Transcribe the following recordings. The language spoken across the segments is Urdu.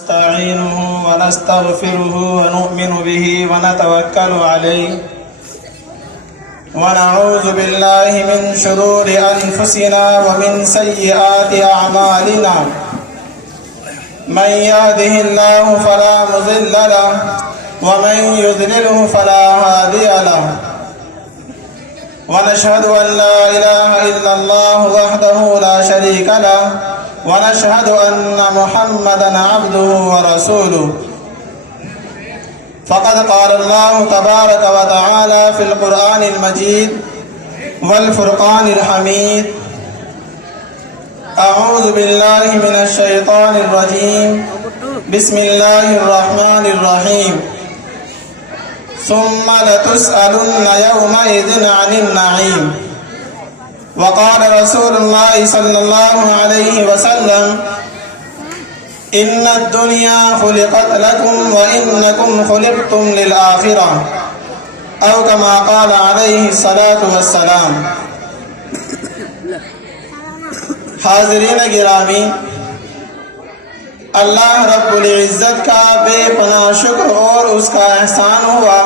نستعينه ونستغفره ونؤمن به ونتوكل عليه ونعوذ بالله من شرور أنفسنا ومن سيئات أعمالنا من يهده الله فلا مضل له ومن يضلله فلا هادي له ونشهد أن لا إله إلا الله وحده لا شريك له ونشهد أن محمدًا عبده ورسوله فقد قال الله تبارك وتعالى في القرآن المجيد والفرقان الحميد أعوذ بالله من الشيطان الرجيم بسم الله الرحمن الرحيم ثم لتسألن يومئذ عن النعيم وقال رسول الله صلى الله عليه وسلم إن الدنيا خلقت لكم وإنكم خلقتم للآخرة أو كما قال عليه الصلاة والسلام. حاضرین گرامی، اللہ رب العزت کا بے پناہ شکر اور اس کا احسان ہوا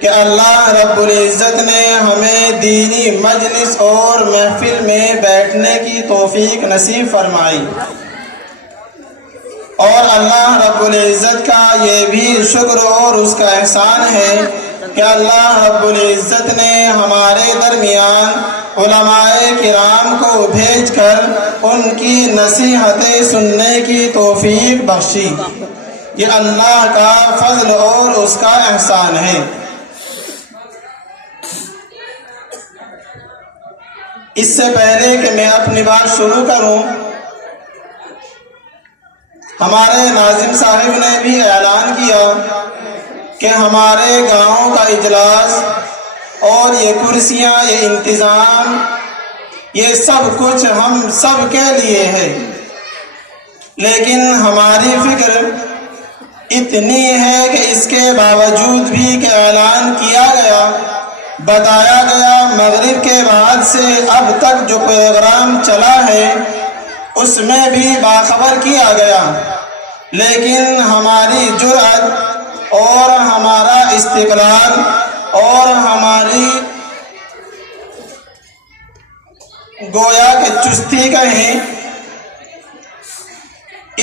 کہ اللہ رب العزت نے ہمیں دینی مجلس اور محفل میں بیٹھنے کی توفیق نصیب فرمائی، اور اللہ رب العزت کا یہ بھی شکر اور اس کا احسان ہے کہ اللہ رب العزت نے ہمارے درمیان علماء کرام کو بھیج کر ان کی نصیحتیں سننے کی توفیق بخشی۔ یہ اللہ کا فضل اور اس کا احسان ہے۔ اس سے پہلے کہ میں اپنی بات شروع کروں، ہمارے ناظم صاحب نے بھی اعلان کیا کہ ہمارے گاؤں کا اجلاس اور یہ کرسیاں، یہ انتظام، یہ سب کچھ ہم سب کے لیے ہے، لیکن ہماری فکر اتنی ہے کہ اس کے باوجود بھی کہ اعلان کیا گیا، بتایا گیا، مغرب کے بعد سے اب تک جو پروگرام چلا ہے اس میں بھی باخبر کیا گیا، لیکن ہماری جرأت اور ہمارا استقلال اور ہماری گویا کہ چستی کہیں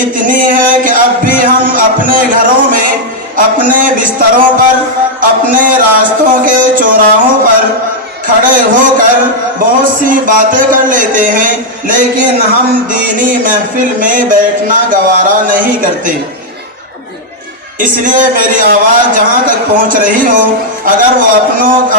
اتنی ہے کہ اب بھی ہم اپنے گھروں میں، اپنے بستروں پر، اپنے راستوں کے چوراہوں پر کھڑے ہو کر بہت سی باتیں کر لیتے ہیں، لیکن ہم دینی محفل میں بیٹھنا گوارا نہیں کرتے۔ اس لیے میری آواز جہاں تک پہنچ رہی ہو، اگر وہ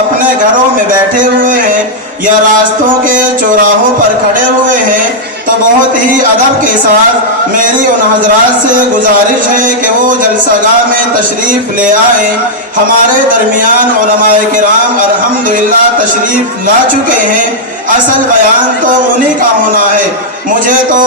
اپنے گھروں میں بیٹھے ہوئے ہیں یا راستوں کے چوراہوں پر کھڑے ہوئے ہیں تو بہت ہی ادب کے ساتھ میری ان حضرات سے گزارش ہے کہ وہ جلسہ گاہ میں تشریف لے آئیں۔ ہمارے درمیان علماء کرام الحمدللہ تشریف لا چکے ہیں، اصل بیان تو انہی کا ہونا ہے۔ مجھے تو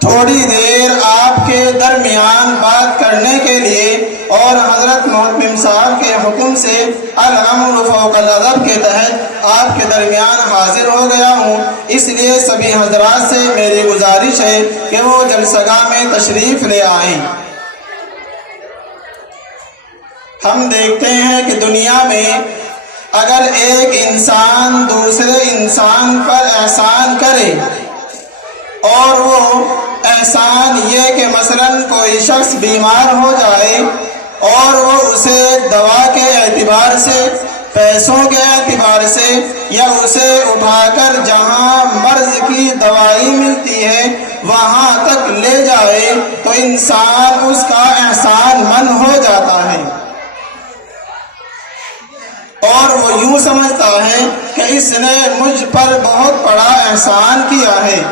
تھوڑی دیر آپ کے درمیان بات کرنے کے لیے اور حضرت محتمم صاحب کے حکم سے الامر فوق الغضب کے تحت آپ کے درمیان حاضر ہو گیا ہوں۔ اس لیے سبھی حضرات سے میری گزارش ہے کہ وہ جلسہ گاہ میں تشریف لے آئیں۔ ہم دیکھتے ہیں کہ دنیا میں اگر ایک انسان دوسرے انسان پر احسان کرے، اور وہ احسان یہ کہ مثلاً کوئی شخص بیمار ہو جائے اور وہ اسے دوا کے اعتبار سے، پیسوں کے اعتبار سے، یا اسے اٹھا کر جہاں مرض کی دوائی ملتی ہے وہاں تک لے جائے تو انسان اس کا احسان مند ہو جاتا ہے، اور وہ یوں سمجھتا ہے کہ اس نے مجھ پر بہت بڑا احسان کیا ہے۔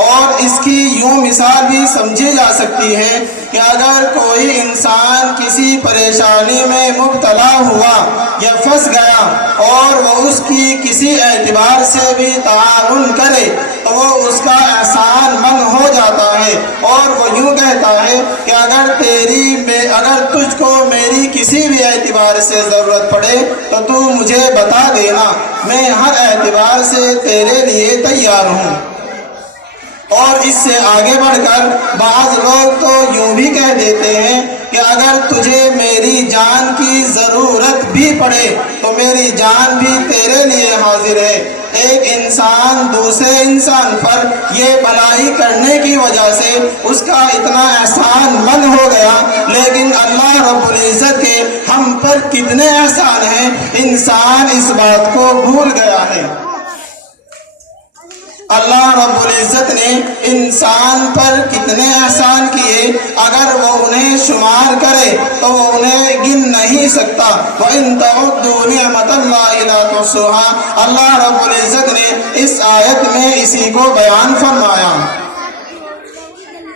اور اس کی یوں مثال بھی سمجھی جا سکتی ہے کہ اگر کوئی انسان کسی پریشانی میں مبتلا ہوا یا پھنس گیا اور وہ اس کی کسی اعتبار سے بھی تعاون کرے تو وہ اس کا احسان مند ہو جاتا ہے، اور وہ یوں کہتا ہے کہ اگر تجھ کو میری کسی بھی اعتبار سے ضرورت پڑے تو تو مجھے بتا دینا، میں ہر اعتبار سے تیرے لیے تیار ہوں۔ اور اس سے آگے بڑھ کر بعض لوگ تو یوں بھی کہہ دیتے ہیں کہ اگر تجھے میری جان کی ضرورت بھی پڑے تو میری جان بھی تیرے لیے حاضر ہے۔ ایک انسان دوسرے انسان پر یہ بھلائی کرنے کی وجہ سے اس کا اتنا احسان مند ہو گیا، لیکن اللہ رب العزت کے ہم پر کتنے احسان ہیں، انسان اس بات کو بھول گیا ہے۔ اللہ رب العزت نے انسان پر کتنے احسان کیے، اگر وہ انہیں شمار کرے تو وہ انہیں گن نہیں سکتا۔ وَإِن تَعُدُّوا نِعْمَةَ اللَّهِ لَا تُحْصُوهَا، اللہ رب العزت نے اس آیت میں اسی کو بیان فرمایا۔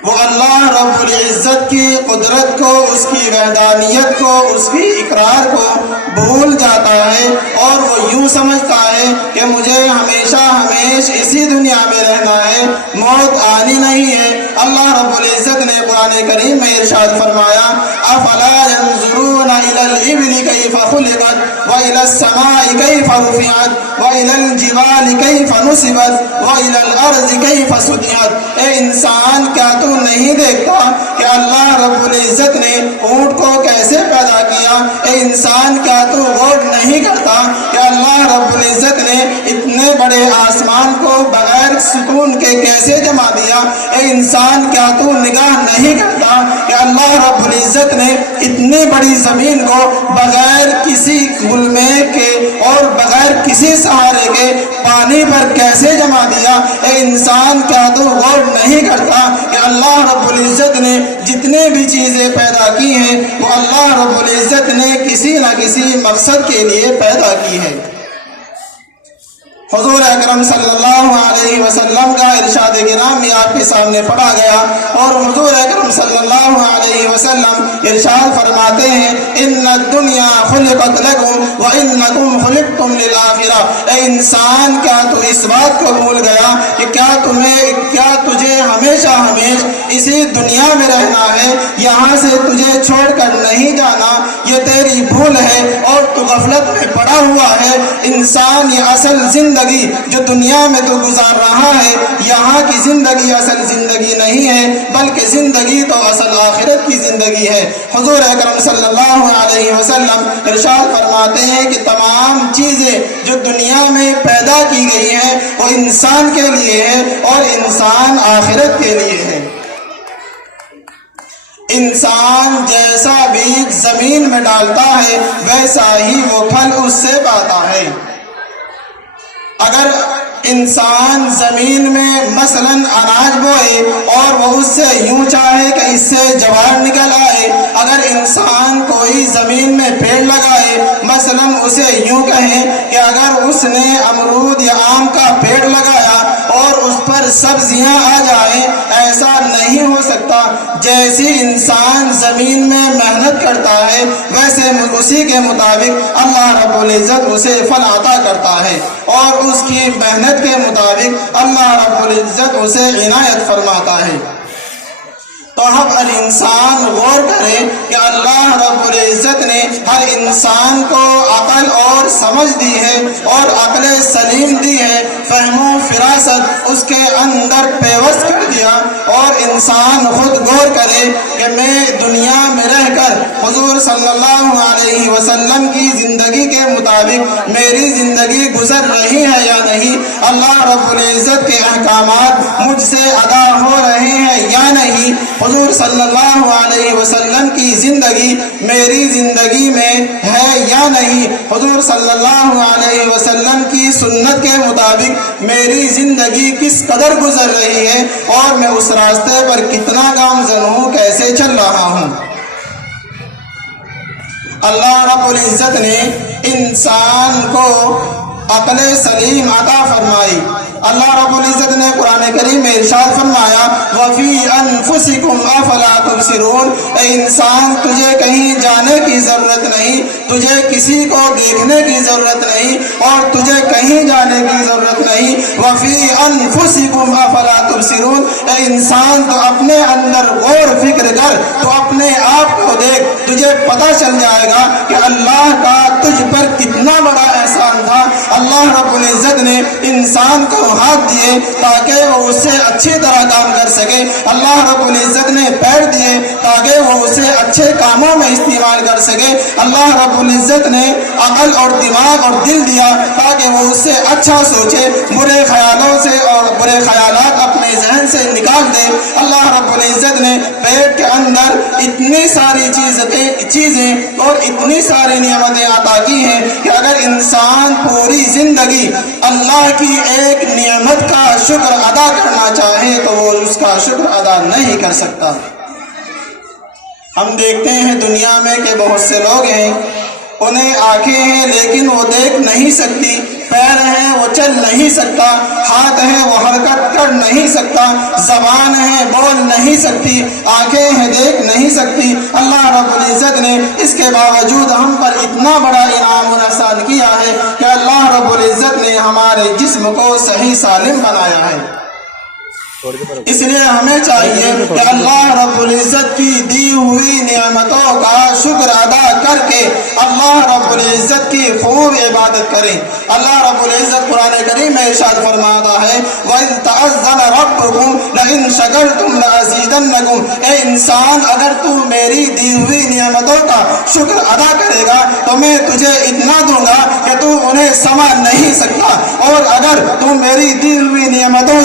وہ اللہ رب العزت کی قدرت کو، اس کی وحدانیت کو، اس کی اقرار کو بھول جاتا ہے اور وہ یوں سمجھتا ہے کہ مجھے ہمیشہ ہمیشہ اسی دنیا میں رہنا ہے، موت آنی نہیں ہے۔ اللہ رب العزت نے قرآن کریم میں ارشاد فرمایا، افلا ينظرون الى الابل كيف خلقت والى السماء كيف رفعت والى الجبال كيف نصبت والى الارض كيف سطحت۔ اے انسان، کیا تو نہیں دیکھتا کہ اللہ رب العزت نے اونٹ کو کیسے پیدا کیا؟ اے انسان، کیا تو غور نہیں کرتا کہ اللہ رب العزت نے اتنے بڑے آسمان کو بغیر ستون کے کیسے جما دیا؟ اے انسان، کیا تو نگاہ نہیں کرتا کہ اللہ رب العزت نے اتنی بڑی زمین کو بغیر کسی ملمے کے اور بغیر کسی سہارے کے پانی پر کیسے جما دیا؟ اے انسان، کیا تو غور نہیں کرتا کہ اللہ رب العزت نے جتنے بھی چیزیں پیدا کی ہیں وہ اللہ رب العزت نے کسی نہ کسی مقصد کے لیے پیدا کی ہے۔ حضور اکرم صلی اللہ علیہ وسلم کا ارشاد گرامی آپ کے سامنے پڑھا گیا، اور حضور اکرم صلی اللہ علیہ وسلم ارشاد فرماتے ہیں، ان الدنیا خلقت لکم وانکم خلقتم للآخرہ۔ اے انسان، کیا تو اس بات کو بھول گیا کہ کیا تجھے ہمیشہ ہمیشہ اسی دنیا میں رہنا ہے، یہاں سے تجھے چھوڑ کر نہیں جانا؟ یہ تیری بھول ہے اور تو غفلت میں پڑا ہوا ہے۔ انسان، یہ اصل زندگی جو دنیا میں تو گزار رہا ہے، یہاں کی زندگی اصل زندگی نہیں ہے، بلکہ زندگی تو اصل آخرت کی زندگی ہے۔ حضور اکرم صلی اللہ علیہ وسلم ارشاد فرماتے ہیں کہ تمام چیزیں جو دنیا میں پیدا کی گئی ہیں وہ انسان کے لیے ہے اور انسان آخرت کے لیے ہے۔ انسان جیسا بیج زمین میں ڈالتا ہے ویسا ہی وہ پھل اس سے پاتا ہے۔ اگر انسان زمین میں مثلاً اناج بوئے اور وہ اس سے یوں چاہے کہ اس سے جوار نکل آئے، اگر انسان کوئی زمین میں پیڑ لگائے، مثلاً اسے یوں کہیں کہ اگر اس نے امرود یا آم کا پیڑ لگایا اور اس پر سبزیاں آ جائیں، ایسا نہیں ہو سکتا۔ جیسی انسان زمین میں محنت کرتا ہے ویسے اسی کے مطابق اللہ رب العزت اسے پھل عطا کرتا ہے، اور اس کی محنت کے مطابق اللہ رب العزت اسے عنایت فرماتا ہے۔ تو اب ہر انسان غور کرے کہ اللہ رب العزت نے ہر انسان کو عقل اور سمجھ دی ہے اور عقل سلیم دی ہے، فہم و فراست اس کے اندر پیوست کر دیا، اور انسان خود غور کرے کہ میں دنیا میں رہ کر حضور صلی اللہ علیہ وسلم کی زندگی کے مطابق میری زندگی گزر رہی ہے یا نہیں، اللہ رب العزت کے احکامات مجھ سے ادا ہو رہے ہیں یا نہیں، حضور صلی اللہ علیہ وسلم کی زندگی میری زندگی میں ہے یا نہیں، حضور صلی اللہ علیہ وسلم کی سنت کے مطابق میری زندگی کس قدر گزر رہی ہے، اور میں اس راستے پر کتنا گامزن ہوں، کیسے چل رہا ہوں۔ اللہ رب العزت نے انسان کو عقل سلیم عطا فرمائی۔ اللہ رب العزت نے قرآن کریم میں ارشاد فرمایا، وَفِي أَنفُسِكُمْ أَفَلَا تُبْصِرُونَ۔ تبصرون، اے انسان تجھے کہیں جانے کی ضرورت نہیں، تجھے کسی کو دیکھنے کی ضرورت نہیں اور تجھے کہیں جانے کی ضرورت نہیں۔ وفی انفسکم افلا تبصرون، اے انسان تو اپنے اندر غور فکر کر، تو اپنے آپ کو دیکھ، تجھے پتہ چل جائے گا کہ اللہ کا تجھ پر کتنا بڑا احسان تھا۔ اللہ رب العزت نے انسان کو ہاتھ دیے تاکہ وہ اس سے اچھی طرح کام کر سکے، اللہ رب العزت نے پیر دیے تاکہ وہ اسے اچھے کاموں میں استعمال کر سکے، اللہ رب العزت نے عقل اور دماغ اور دل دیا تاکہ وہ اس سے اچھا سوچے، برے خیالوں سے اور برے خیالات اپنے ذہن سے نکال دے۔ اللہ رب العزت نے پیٹ کے اندر اتنی ساری چیزیں اور اتنی ساری نعمتیں عطا کی ہیں کہ اگر انسان پوری زندگی اللہ کی ایک نعمت کا شکر ادا کرنا چاہے تو وہ اس کا شکر ادا نہیں کر سکتا۔ ہم دیکھتے ہیں دنیا میں کہ بہت سے لوگ ہیں، انہیں آنکھیں ہیں لیکن وہ دیکھ نہیں سکتی، پیر ہیں وہ چل نہیں سکتا، ہاتھ ہیں وہ حرکت کر نہیں سکتا، زبان ہے بول نہیں سکتی، آنکھیں ہیں دیکھ نہیں سکتی۔ اللہ رب العزت نے اس کے باوجود ہم پر اتنا بڑا انعام و احسان کیا ہے کہ اللہ رب العزت نے ہمارے جسم کو صحیح سالم بنایا ہے۔ اس لیے ہمیں چاہیے کہ اللہ رب العزت کی دی ہوئی نعمتوں کا شکر ادا کر کے اللہ رب العزت کی خوب عبادت کریں۔ اللہ رب العزت قرآن کریم میں ارشاد فرماتا ہے وَإِذْ تَأَذَّنَ رَبُّكُمْ لَئِن شَكَرْتُمْ لَأَزِيدَنَّكُمْ، اے انسان اگر تو میری دی ہوئی نعمتوں کا شکر ادا کرے گا تو میں تجھے اتنا دوں گا کہ تو انہیں سمجھ نہیں سکتا، اور اگر تو میری دی ہوئی نعمتوں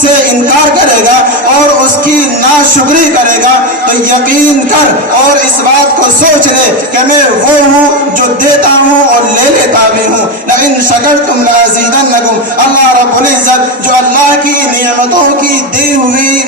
سے انکار کرے گا اور اس کی ناشکری کرے گا تو یقین کر اور اس بات کو سوچ لے کہ میں وہ ہوں جو دیتا ہوں اور لے لیتا بھی ہوں۔ لیکن شکرتم لازیدنکم، اللہ رب العزت جو اللہ کی نعمتوں کی دی ہوئی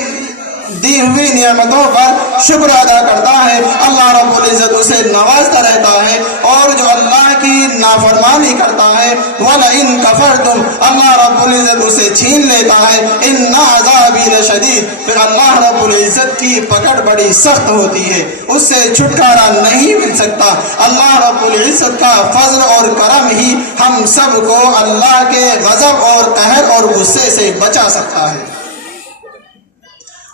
نعمتوں پر شکر ادا کرتا ہے، اللہ رب العزت اسے نوازتا رہتا ہے، اور جو اللہ کی نافرمانی کرتا ہے وَلَئِن كَفَرْتُمْ، اللہ رب العزت اسے چھین لیتا ہے۔ إِنَّ عَذَابِي لَشَدِيدٌ، پھر اللہ رب العزت کی پکڑ بڑی سخت ہوتی ہے، اس سے چھٹکارا نہیں مل سکتا۔ اللہ رب العزت کا فضل اور کرم ہی ہم سب کو اللہ کے غضب اور قہر اور غصے سے بچا سکتا ہے۔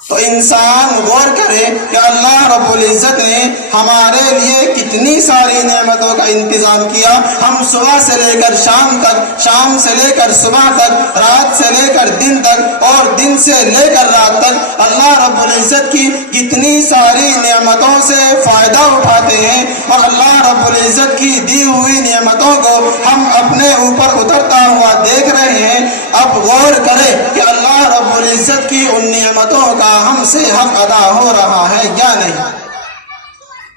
تو انسان غور کرے کہ اللہ رب العزت نے ہمارے لیے کتنی ساری نعمتوں کا انتظام کیا۔ ہم صبح سے لے کر شام تک، شام سے لے کر صبح تک، رات سے لے کر دن تک اور دن سے لے کر رات تک اللہ رب العزت کی کتنی ساری نعمتوں سے فائدہ اٹھاتے ہیں، اور اللہ رب العزت کی دی ہوئی نعمتوں کو ہم اپنے اوپر اترتا ہوا دیکھ رہے ہیں۔ اب غور کرے کہ اللہ رب العزت کی ان نعمتوں کا ہم سے حق ادا ہو رہا ہے یا نہیں۔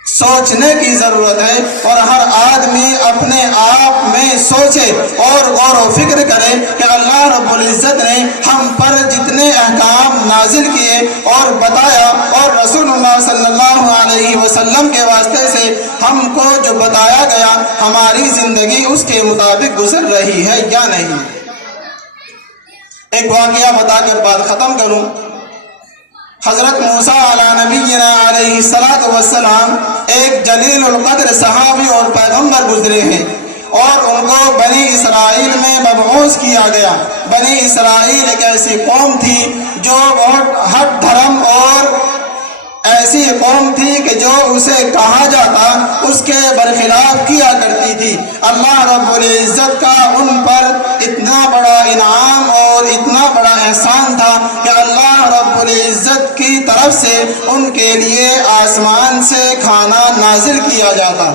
سوچنے کی ضرورت ہے، اور ہر آدمی اپنے آپ میں سوچے اور غور و فکر کرے کہ اللہ رب العزت نے ہم پر جتنے احکام نازل کیے اور بتایا، اور رسول اللہ صلی اللہ علیہ وسلم کے واسطے سے ہم کو جو بتایا گیا، ہماری زندگی اس کے مطابق گزر رہی ہے یا نہیں۔ ایک واقعہ بتا کر بات ختم کروں۔ حضرت موسیٰ علیہ نبینا علیہ السلام ایک جلیل القدر صحابی اور پیغمبر گزرے ہیں، اور ان کو بنی اسرائیل میں مبعوث کیا گیا۔ بنی اسرائیل ایک ایسی قوم تھی جو بہت ہٹ دھرم اور ایسی قوم تھی کہ جو اسے کہا جاتا اس کے برخلاف کیا کرتی تھی۔ اللہ رب العزت کا ان پر اتنا بڑا انعام اور اتنا بڑا احسان تھا کہ اللہ رب العزت کی طرف سے ان کے لیے آسمان سے کھانا نازل کیا جاتا۔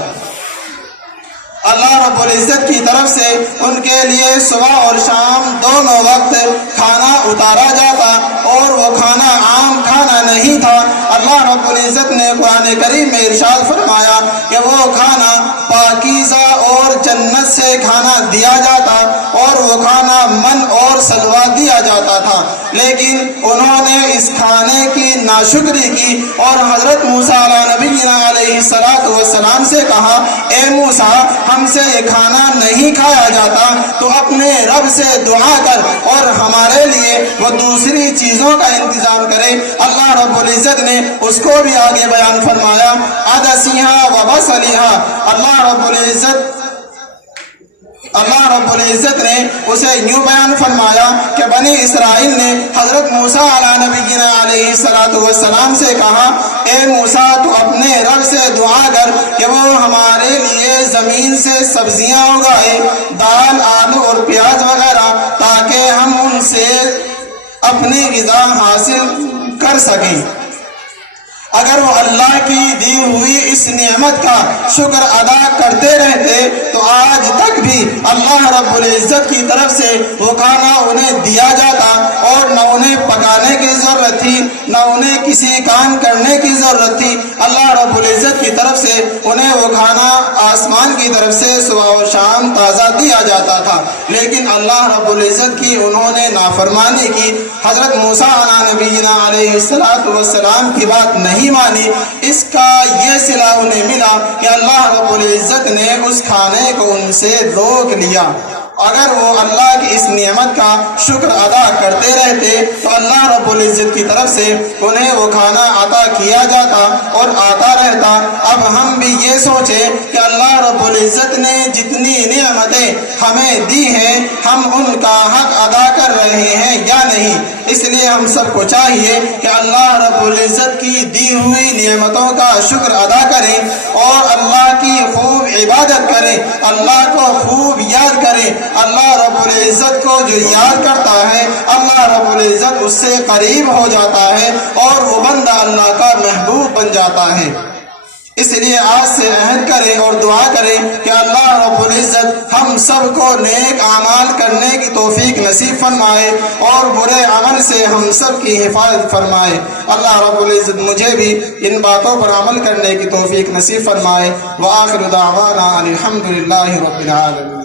اللہ رب العزت کی طرف سے ان کے لیے صبح اور شام دونوں وقت کھانا اتارا جاتا، اور وہ کھانا عام کھانا نہیں تھا۔ اللہ رب العزت نے قرآن کریم میں ارشاد فرمایا کہ وہ کھانا پاکیزہ اور جنت سے کھانا دیا جاتا، اور وہ کھانا من اور سلوہ دیا جاتا تھا، لیکن انہوں نے اس کھانے کی ناشکری کی اور حضرت موسیٰ علیہ نبینا علیہ السلام سے کہا اے موسیٰ، ہم سے یہ کھانا نہیں کھایا جاتا، تو اپنے رب سے دعا کر اور ہمارے لیے وہ دوسری چیزوں کا انتظام کرے۔ اللہ رب العزت نے اس کو بھی آگے بیان فرمایا عدسیہا و بصلیہا۔ اللہ رب العزت نے اسے یوں بیان فرمایا کہ بنی اسرائیل نے حضرت موسیٰ علیہ نبینا علیہ السلام سے کہا اے موسیٰ تو اپنے رب سے دعا کر کہ وہ ہمارے لیے زمین سے سبزیاں اگائے، دال، آلو اور پیاز وغیرہ، تاکہ ہم ان سے اپنی غذا حاصل کر سکیں۔ اگر وہ اللہ کی دی ہوئی اس نعمت کا شکر ادا کرتے رہتے تو آج تک بھی اللہ رب العزت کی طرف سے وہ کھانا انہیں دیا جاتا اور نہ انہیں پکانے کی ضرورت تھی، نہ انہیں کسی کام کرنے کی ضرورت تھی۔ اللہ رب العزت کی طرف سے انہیں وہ کھانا آسمان کی طرف سے صبح و شام تازہ دیا جاتا تھا، لیکن اللہ رب العزت کی انہوں نے نافرمانی کی، حضرت موسیٰ علیہ نبینا علیہ السلام کی بات نہیں مانی۔ اس کا یہ صلہ انہیں ملا کہ اللہ رب العزت نے اس کھانے کو ان سے روک لیا۔ اگر وہ اللہ کی اس نعمت کا شکر ادا کرتے رہتے تو اللہ رب العزت کی طرف سے انہیں وہ کھانا عطا کیا جاتا اور آتا رہتا۔ اب ہم بھی یہ سوچیں کہ اللہ رب العزت نے جتنی نعمتیں ہمیں دی ہیں ہم ان کا حق ادا کر رہے ہیں یا نہیں۔ اس لیے ہم سب کو چاہیے کہ اللہ رب العزت کی دی ہوئی نعمتوں کا شکر ادا کریں اور اللہ کی خوب عبادت کریں، اللہ کو خوب یاد کریں۔ اللہ رب العزت کو جو یاد کرتا ہے اللہ رب العزت اس سے قریب ہو جاتا ہے اور وہ بندہ اللہ کا محبوب بن جاتا ہے۔ اس لیے آج سے عہد کریں اور دعا کریں کہ اللہ رب العزت ہم سب کو نیک اعمال کرنے کی توفیق نصیب فرمائے اور برے عمل سے ہم سب کی حفاظت فرمائے۔ اللہ رب العزت مجھے بھی ان باتوں پر عمل کرنے کی توفیق نصیب فرمائے۔ وآخر دعوانا الحمدللہ رب العالمین۔